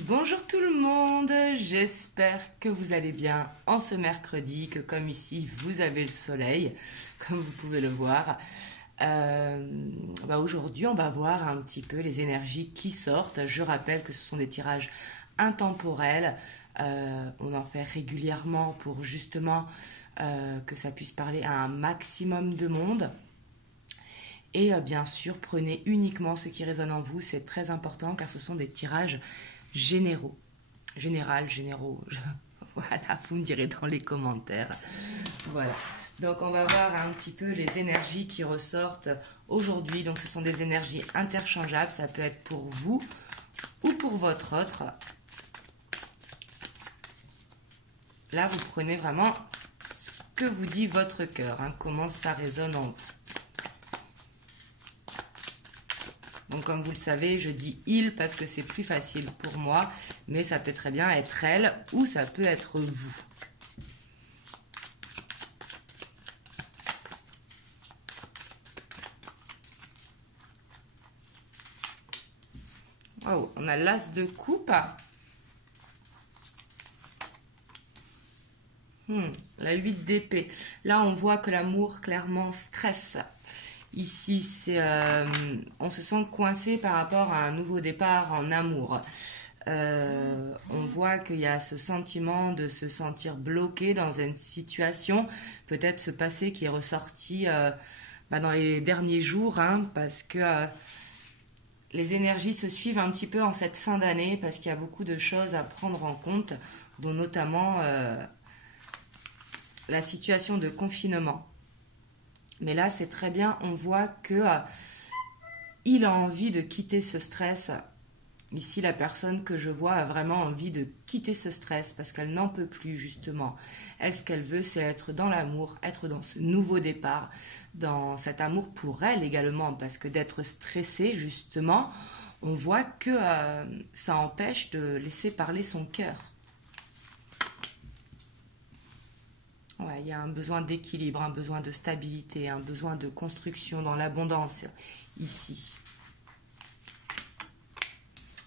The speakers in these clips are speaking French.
Bonjour tout le monde, j'espère que vous allez bien en ce mercredi, que comme ici vous avez le soleil, comme vous pouvez le voir. Aujourd'hui on va voir un petit peu les énergies qui sortent. Je rappelle que ce sont des tirages intemporels, on en fait régulièrement pour justement que ça puisse parler à un maximum de monde. Et bien sûr, prenez uniquement ce qui résonne en vous, c'est très important car ce sont des tirages généraux. Généraux. Voilà, vous me direz dans les commentaires. Voilà. Donc on va voir un petit peu les énergies qui ressortent aujourd'hui. Donc ce sont des énergies interchangeables, ça peut être pour vous ou pour votre autre. Là, vous prenez vraiment ce que vous dit votre cœur, comment ça résonne en vous. Donc comme vous le savez, je dis il parce que c'est plus facile pour moi, mais ça peut très bien être elle ou ça peut être vous. Oh, on a l'as de coupe. La 8 d'épée. Là, on voit que l'amour clairement stresse. Ici, on se sent coincé par rapport à un nouveau départ en amour. On voit qu'il y a ce sentiment de se sentir bloqué dans une situation, peut-être ce passé qui est ressorti dans les derniers jours, parce que les énergies se suivent un petit peu en cette fin d'année, parce qu'il y a beaucoup de choses à prendre en compte, dont notamment la situation de confinement. Mais là, c'est très bien, on voit que il a envie de quitter ce stress. Ici, la personne que je vois a vraiment envie de quitter ce stress parce qu'elle n'en peut plus, justement. Elle, ce qu'elle veut, c'est être dans l'amour, être dans ce nouveau départ, dans cet amour pour elle également, parce que d'être stressée, justement, on voit que ça empêche de laisser parler son cœur. Ouais, il y a un besoin d'équilibre, un besoin de stabilité, un besoin de construction dans l'abondance, ici.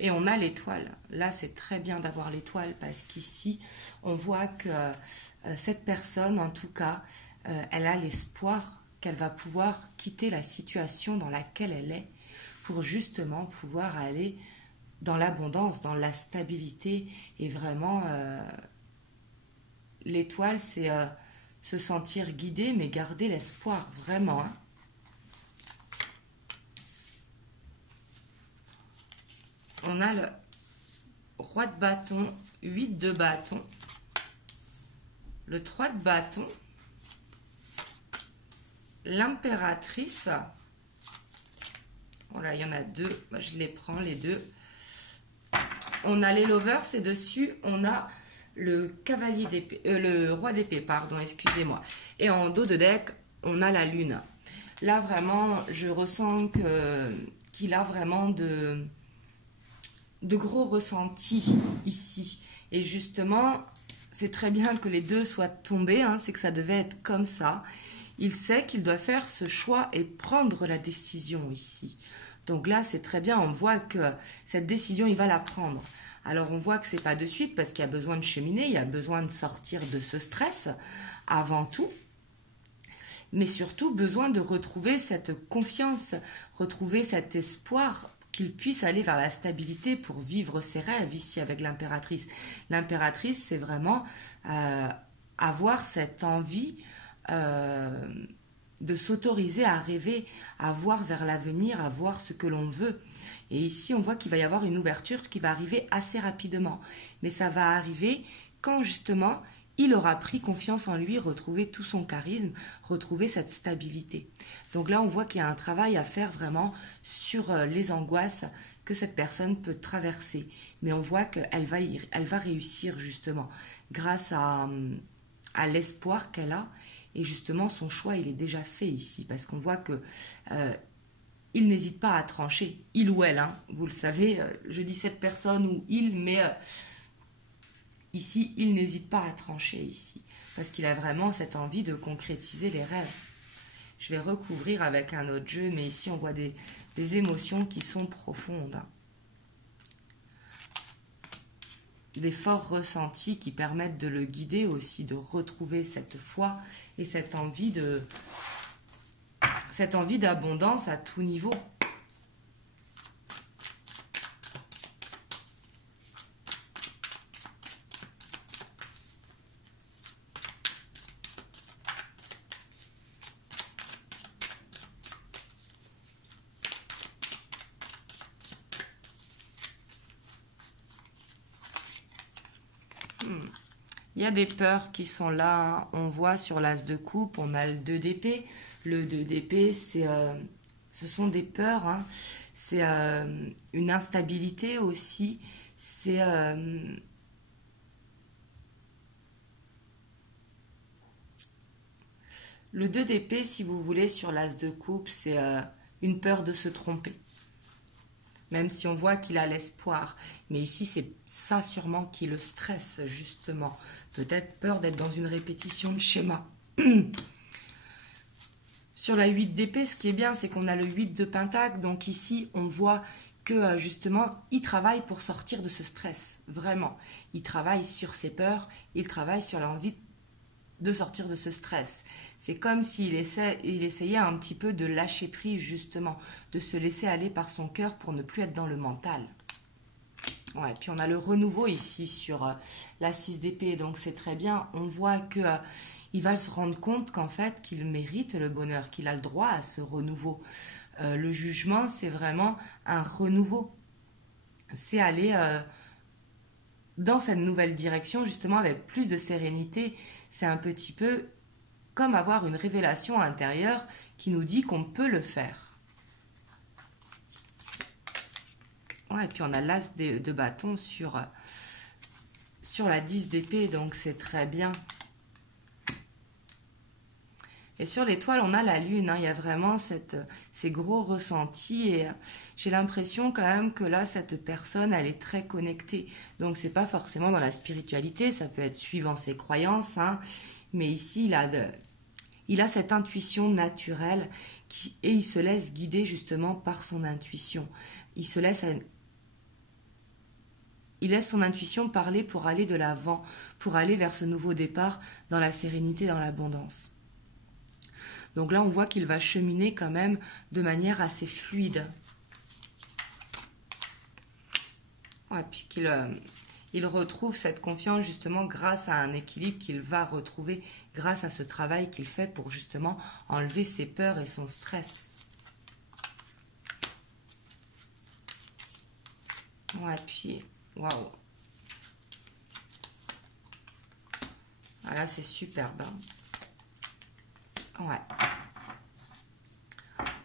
Et on a l'étoile. Là, c'est très bien d'avoir l'étoile parce qu'ici, on voit que cette personne, en tout cas, elle a l'espoir qu'elle va pouvoir quitter la situation dans laquelle elle est pour justement pouvoir aller dans l'abondance, dans la stabilité. Et vraiment, l'étoile, c'est se sentir guidé, mais garder l'espoir, vraiment. On a le roi de bâton, 8 de bâton, le 3 de bâton, l'impératrice. Voilà, il y en a deux, moi, je les prends les deux. On a les lovers et dessus, on a le cavalier d'épée, le roi d'épée, pardon, excusez-moi. Et en dos de deck, on a la lune. Là, vraiment, je ressens qu'il a vraiment de gros ressentis ici. Et justement, c'est très bien que les deux soient tombés, c'est que ça devait être comme ça. Il sait qu'il doit faire ce choix et prendre la décision ici. Donc là, c'est très bien, on voit que cette décision, il va la prendre. Alors on voit que c'est pas de suite parce qu'il y a besoin de cheminer, il y a besoin de sortir de ce stress avant tout. Mais surtout, besoin de retrouver cette confiance, retrouver cet espoir qu'il puisse aller vers la stabilité pour vivre ses rêves ici avec l'impératrice. L'impératrice, c'est vraiment avoir cette envie de s'autoriser à rêver, à voir vers l'avenir, à voir ce que l'on veut. Et ici, on voit qu'il va y avoir une ouverture qui va arriver assez rapidement. Mais ça va arriver quand justement il aura pris confiance en lui, retrouvé tout son charisme, retrouvé cette stabilité. Donc là, on voit qu'il y a un travail à faire vraiment sur les angoisses que cette personne peut traverser. Mais on voit qu'elle va réussir justement grâce à l'espoir qu'elle a. Et justement, son choix, il est déjà fait ici. Parce qu'on voit que il n'hésite pas à trancher. Il ou elle, vous le savez. Je dis cette personne ou il, mais ici, il n'hésite pas à trancher ici. Parce qu'il a vraiment cette envie de concrétiser les rêves. Je vais recouvrir avec un autre jeu, mais ici, on voit des émotions qui sont profondes. des forts ressentis qui permettent de le guider aussi, de retrouver cette foi et cette envie d'abondance à tout niveau. Il y a des peurs qui sont là, hein. On voit sur l'as de coupe, on a le 2 d'épée. Le 2 d'épée, ce sont des peurs, hein. C'est une instabilité aussi. C'est le 2 d'épée, si vous voulez, sur l'as de coupe, c'est une peur de se tromper. Même si on voit qu'il a l'espoir. Mais ici, c'est ça sûrement qui le stresse, justement. Peut-être peur d'être dans une répétition de schéma. Sur la 8 d'épée, ce qui est bien, c'est qu'on a le 8 de pentacle. Donc ici, on voit que, justement, il travaille pour sortir de ce stress. Vraiment. Il travaille sur ses peurs. Il travaille sur l'envie de sortir de ce stress. C'est comme s'il essayait un petit peu de lâcher prise, justement, de se laisser aller par son cœur pour ne plus être dans le mental. Ouais, puis on a le renouveau ici sur la 6 d'épée, donc c'est très bien. On voit que il va se rendre compte qu'en fait, qu'il mérite le bonheur, qu'il a le droit à ce renouveau. Le jugement, c'est vraiment un renouveau. C'est aller dans cette nouvelle direction, justement, avec plus de sérénité. C'est un petit peu comme avoir une révélation intérieure qui nous dit qu'on peut le faire. Ouais, et puis on a l'as de bâton sur la 10 d'épée, donc c'est très bien. Et sur l'étoile, on a la lune, hein. Il y a vraiment ces gros ressentis et j'ai l'impression quand même que là, cette personne, elle est très connectée. Donc, c'est pas forcément dans la spiritualité, ça peut être suivant ses croyances, hein. Mais ici, il a cette intuition naturelle et il se laisse guider justement par son intuition. Il laisse son intuition parler pour aller de l'avant, pour aller vers ce nouveau départ dans la sérénité, dans l'abondance. Donc là, on voit qu'il va cheminer quand même de manière assez fluide. Ouais, puis qu'il retrouve cette confiance justement grâce à un équilibre qu'il va retrouver grâce à ce travail qu'il fait pour justement enlever ses peurs et son stress. Ouais, puis, waouh. Voilà, c'est superbe, hein. Ouais.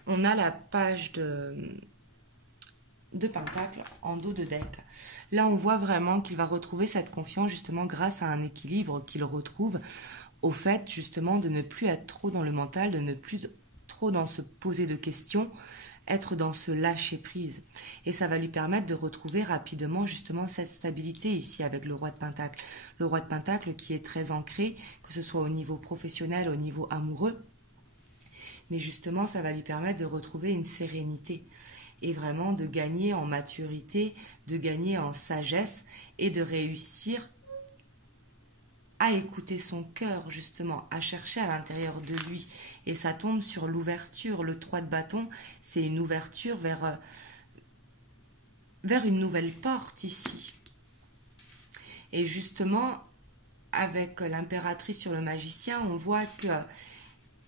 On a la page de pentacle en dos de deck. Là, on voit vraiment qu'il va retrouver cette confiance justement grâce à un équilibre qu'il retrouve au fait justement de ne plus être trop dans le mental, de ne plus trop dans se poser de questions, être dans ce lâcher prise. Et ça va lui permettre de retrouver rapidement justement cette stabilité ici avec le roi de pentacle. Le roi de pentacle qui est très ancré, que ce soit au niveau professionnel, au niveau amoureux. Mais justement, ça va lui permettre de retrouver une sérénité et vraiment de gagner en maturité, de gagner en sagesse et de réussir à écouter son cœur, justement, à chercher à l'intérieur de lui. Et ça tombe sur l'ouverture. Le 3 de bâton, c'est une ouverture vers une nouvelle porte ici. Et justement, avec l'impératrice sur le magicien, on voit que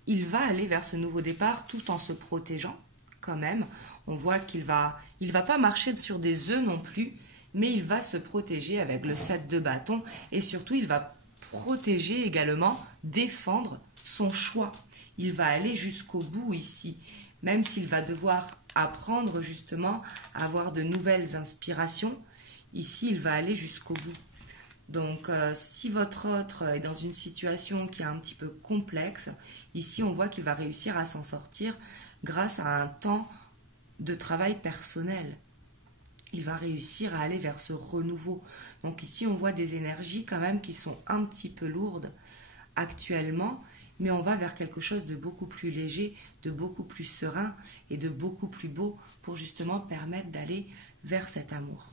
il va aller vers ce nouveau départ tout en se protégeant quand même. On voit qu'il va pas marcher sur des œufs non plus, mais il va se protéger avec le 7 de bâton et surtout il va protéger également, défendre son choix. Il va aller jusqu'au bout ici, même s'il va devoir apprendre justement à avoir de nouvelles inspirations. Ici, il va aller jusqu'au bout. Donc, si votre autre est dans une situation qui est un petit peu complexe, ici, on voit qu'il va réussir à s'en sortir grâce à un temps de travail personnel. Il va réussir à aller vers ce renouveau. Donc ici, on voit des énergies quand même qui sont un petit peu lourdes actuellement, mais on va vers quelque chose de beaucoup plus léger, de beaucoup plus serein et de beaucoup plus beau pour justement permettre d'aller vers cet amour.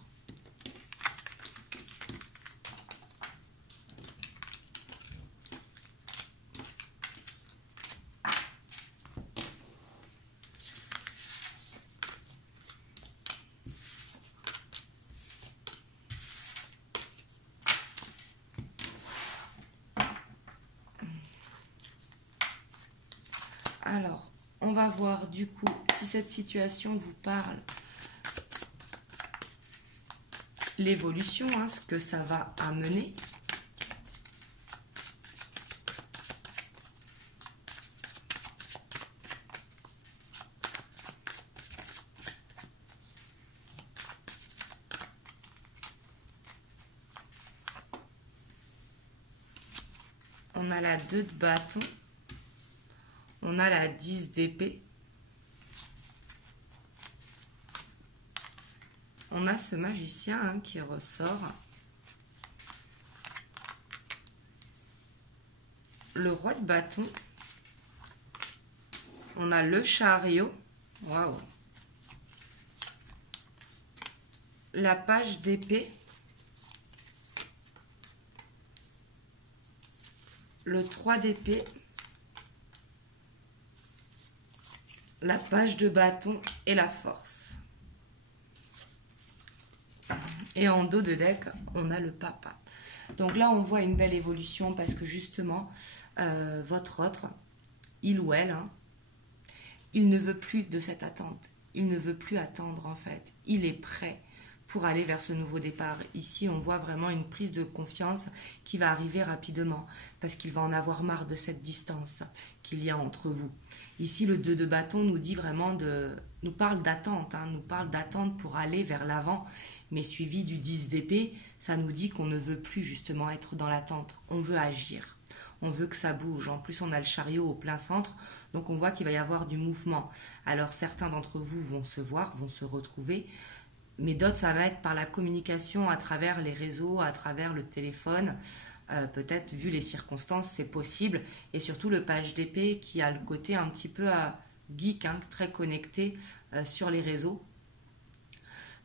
va voir du coup si cette situation vous parle, l'évolution, hein, ce que ça va amener. On a la 2 de bâton, on a la 10 d'épée, on a ce magicien, hein, qui ressort, le roi de bâton, on a le chariot, waouh, la page d'épée, le 3 d'épée, la page de bâton et la force. Et en dos de deck, on a le papa. Donc là, on voit une belle évolution parce que justement, votre autre, il ou elle, hein, il ne veut plus de cette attente. Il ne veut plus attendre en fait. Il est prêt pour aller vers ce nouveau départ. Ici, on voit vraiment une prise de confiance qui va arriver rapidement parce qu'il va en avoir marre de cette distance qu'il y a entre vous. Ici, le 2 de bâton nous dit vraiment nous parle d'attente, hein, nous parle d'attente pour aller vers l'avant, mais suivi du 10 d'épée, ça nous dit qu'on ne veut plus justement être dans l'attente, on veut agir. On veut que ça bouge. En plus, on a le chariot au plein centre, donc on voit qu'il va y avoir du mouvement. Alors, certains d'entre vous vont se voir, vont se retrouver, mais d'autres, ça va être par la communication à travers les réseaux, à travers le téléphone. Peut-être, vu les circonstances, c'est possible. Et surtout, le page d'épée qui a le côté un petit peu geek, hein, très connecté sur les réseaux.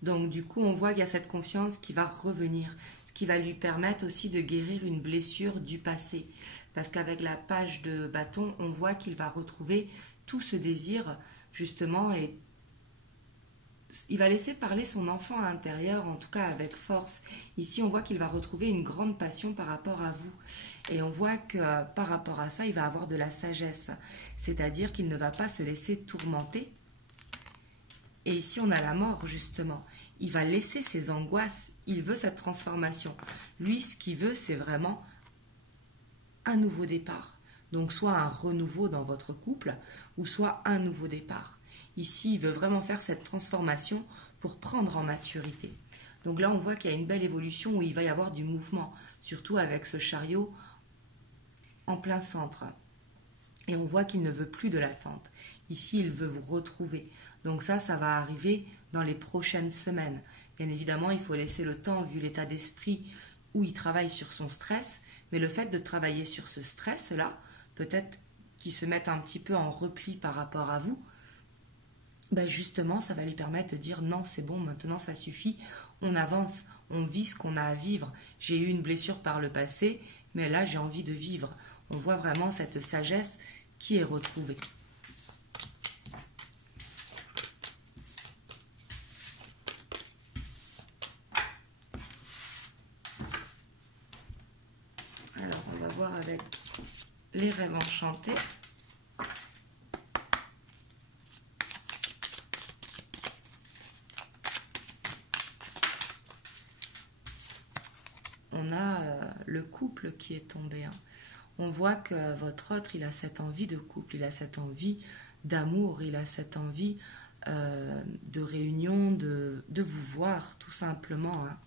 Donc, du coup, on voit qu'il y a cette confiance qui va revenir, ce qui va lui permettre aussi de guérir une blessure du passé. Parce qu'avec la page de bâton, on voit qu'il va retrouver tout ce désir, justement, et il va laisser parler son enfant à l'intérieur, en tout cas avec force. Ici, on voit qu'il va retrouver une grande passion par rapport à vous. Et on voit que par rapport à ça, il va avoir de la sagesse. C'est-à-dire qu'il ne va pas se laisser tourmenter. Et ici, on a la mort, justement. Il va laisser ses angoisses. Il veut cette transformation. Lui, ce qu'il veut, c'est vraiment un nouveau départ. Donc, soit un renouveau dans votre couple, ou soit un nouveau départ. Ici, il veut vraiment faire cette transformation pour prendre en maturité. Donc là, on voit qu'il y a une belle évolution où il va y avoir du mouvement, surtout avec ce chariot en plein centre. Et on voit qu'il ne veut plus de l'attente. Ici, il veut vous retrouver. Donc ça va arriver dans les prochaines semaines. Bien évidemment, il faut laisser le temps, vu l'état d'esprit où il travaille sur son stress. Mais le fait de travailler sur ce stress-là, peut-être qu'il se mette un petit peu en repli par rapport à vous, ben justement, ça va lui permettre de dire non, c'est bon, maintenant ça suffit, on avance, on vit ce qu'on a à vivre. J'ai eu une blessure par le passé, mais là j'ai envie de vivre. On voit vraiment cette sagesse qui est retrouvée. Alors, on va voir avec les rêves enchantés. On a le couple qui est tombé. Hein. On voit que votre autre, il a cette envie de couple, il a cette envie d'amour, il a cette envie de réunion, de vous voir, tout simplement. Hein.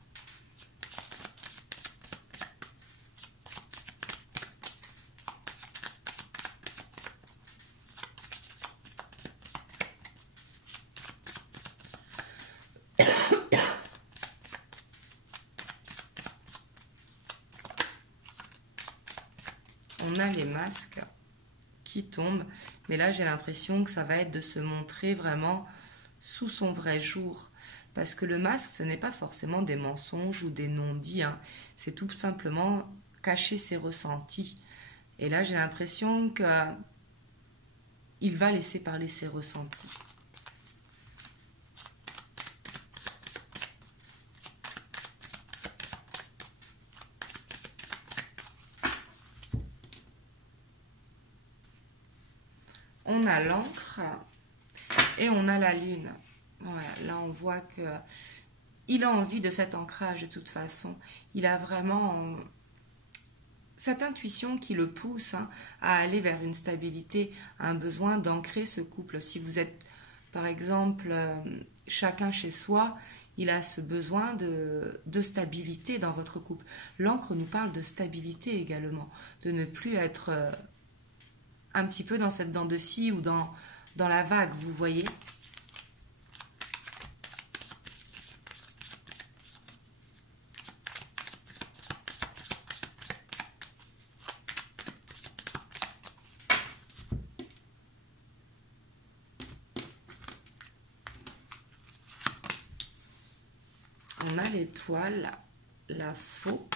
On a les masques qui tombent, mais là j'ai l'impression que ça va être de se montrer vraiment sous son vrai jour, parce que le masque, ce n'est pas forcément des mensonges ou des non-dits, hein. C'est tout simplement cacher ses ressentis. Et là j'ai l'impression qu'il va laisser parler ses ressentis. On a l'encre 4 et on a la lune. Voilà, là on voit que il a envie de cet ancrage de toute façon. Il a vraiment cette intuition qui le pousse à aller vers une stabilité, un besoin d'ancrer ce couple. Si vous êtes par exemple chacun chez soi, il a ce besoin de stabilité dans votre couple. L'encre nous parle de stabilité également, de ne plus être un petit peu dans cette dent de scie ou dans la vague, vous voyez. On a l'étoile, la faux.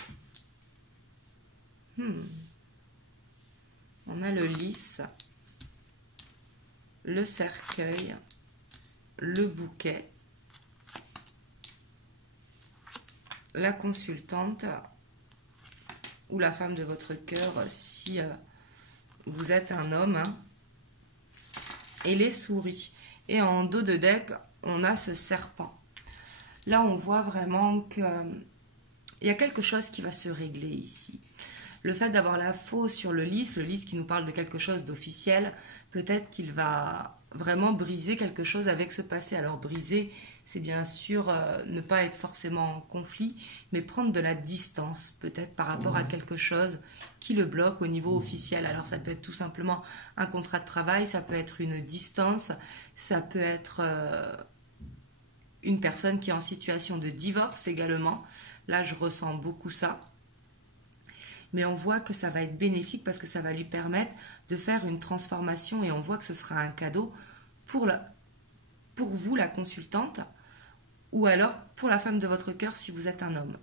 On a le lys, le cercueil, le bouquet, la consultante ou la femme de votre cœur si vous êtes un homme, et les souris. Et en dos de deck, on a ce serpent. Là, on voit vraiment qu'il y a quelque chose qui va se régler ici. Le fait d'avoir la faux sur le lys qui nous parle de quelque chose d'officiel, peut-être qu'il va vraiment briser quelque chose avec ce passé. Alors briser, c'est bien sûr ne pas être forcément en conflit, mais prendre de la distance, peut-être par rapport à quelque chose qui le bloque au niveau officiel. Alors ça peut être tout simplement un contrat de travail, ça peut être une distance, ça peut être une personne qui est en situation de divorce également. Là, je ressens beaucoup ça. Mais on voit que ça va être bénéfique parce que ça va lui permettre de faire une transformation et on voit que ce sera un cadeau pour vous, la consultante, ou alors pour la femme de votre cœur si vous êtes un homme.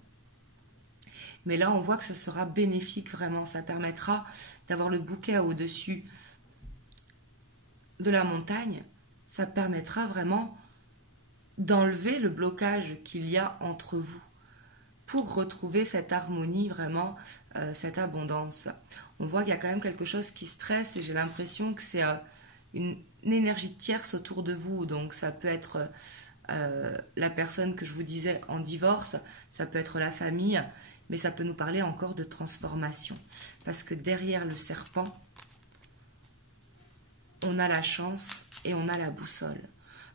Mais là, on voit que ce sera bénéfique vraiment. Ça permettra d'avoir le bouquet au-dessus de la montagne. Ça permettra vraiment d'enlever le blocage qu'il y a entre vous pour retrouver cette harmonie, vraiment, cette abondance. On voit qu'il y a quand même quelque chose qui stresse et j'ai l'impression que c'est une énergie tierce autour de vous. Donc ça peut être la personne que je vous disais en divorce, ça peut être la famille, mais ça peut nous parler encore de transformation. Parce que derrière le serpent, on a la chance et on a la boussole.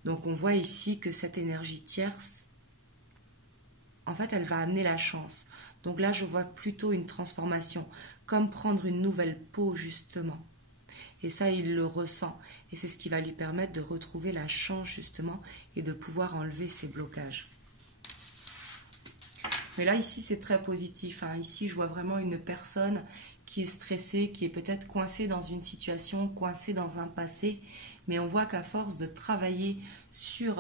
Donc on voit ici que cette énergie tierce, en fait, elle va amener la chance. Donc là, je vois plutôt une transformation, comme prendre une nouvelle peau, justement. Et ça, il le ressent. Et c'est ce qui va lui permettre de retrouver la chance, justement, et de pouvoir enlever ses blocages. Mais là, ici, c'est très positif. Ici, je vois vraiment une personne qui est stressée, qui est peut-être coincée dans une situation, coincée dans un passé. Mais on voit qu'à force de travailler sur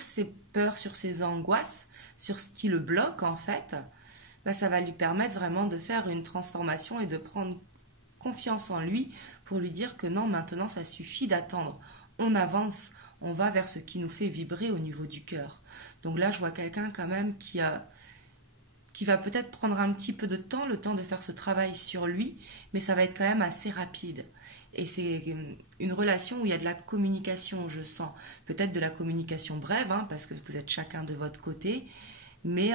ses peurs, sur ses angoisses, sur ce qui le bloque en fait, ça va lui permettre vraiment de faire une transformation et de prendre confiance en lui pour lui dire que non, maintenant ça suffit d'attendre. On avance, on va vers ce qui nous fait vibrer au niveau du cœur. Donc là, je vois quelqu'un quand même qui va peut-être prendre un petit peu de temps, le temps de faire ce travail sur lui, mais ça va être quand même assez rapide. Et c'est une relation où il y a de la communication, je sens. Peut-être de la communication brève, parce que vous êtes chacun de votre côté, mais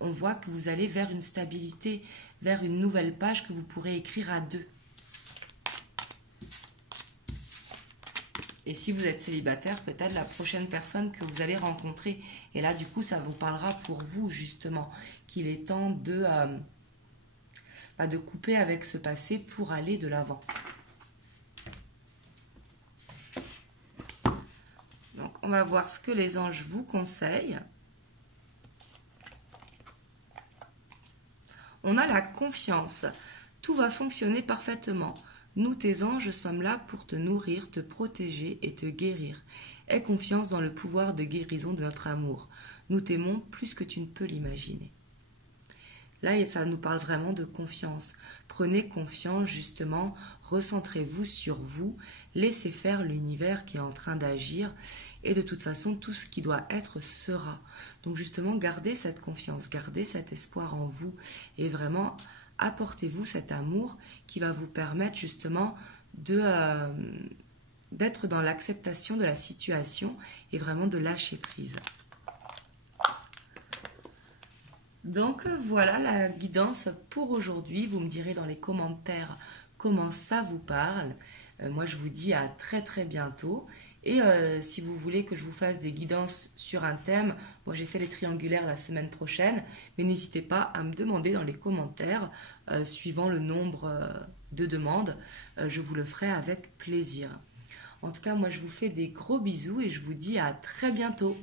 on voit que vous allez vers une stabilité, vers une nouvelle page que vous pourrez écrire à deux. Et si vous êtes célibataire, peut-être la prochaine personne que vous allez rencontrer. Et là, du coup, ça vous parlera pour vous, justement, qu'il est temps de couper avec ce passé pour aller de l'avant. Donc, on va voir ce que les anges vous conseillent. On a la confiance. Tout va fonctionner parfaitement. Nous, tes anges, sommes là pour te nourrir, te protéger et te guérir. Aie confiance dans le pouvoir de guérison de notre amour. Nous t'aimons plus que tu ne peux l'imaginer. Là, ça nous parle vraiment de confiance. Prenez confiance, justement, recentrez-vous sur vous, laissez faire l'univers qui est en train d'agir et de toute façon, tout ce qui doit être sera. Donc justement, gardez cette confiance, gardez cet espoir en vous et vraiment apportez-vous cet amour qui va vous permettre justement d'être dans l'acceptation de la situation et vraiment de lâcher prise. Donc voilà la guidance pour aujourd'hui. Vous me direz dans les commentaires comment ça vous parle. Moi je vous dis à très très bientôt. Et si vous voulez que je vous fasse des guidances sur un thème, moi j'ai fait les triangulaires la semaine prochaine, mais n'hésitez pas à me demander dans les commentaires, suivant le nombre de demandes, je vous le ferai avec plaisir. En tout cas, moi je vous fais des gros bisous et je vous dis à très bientôt.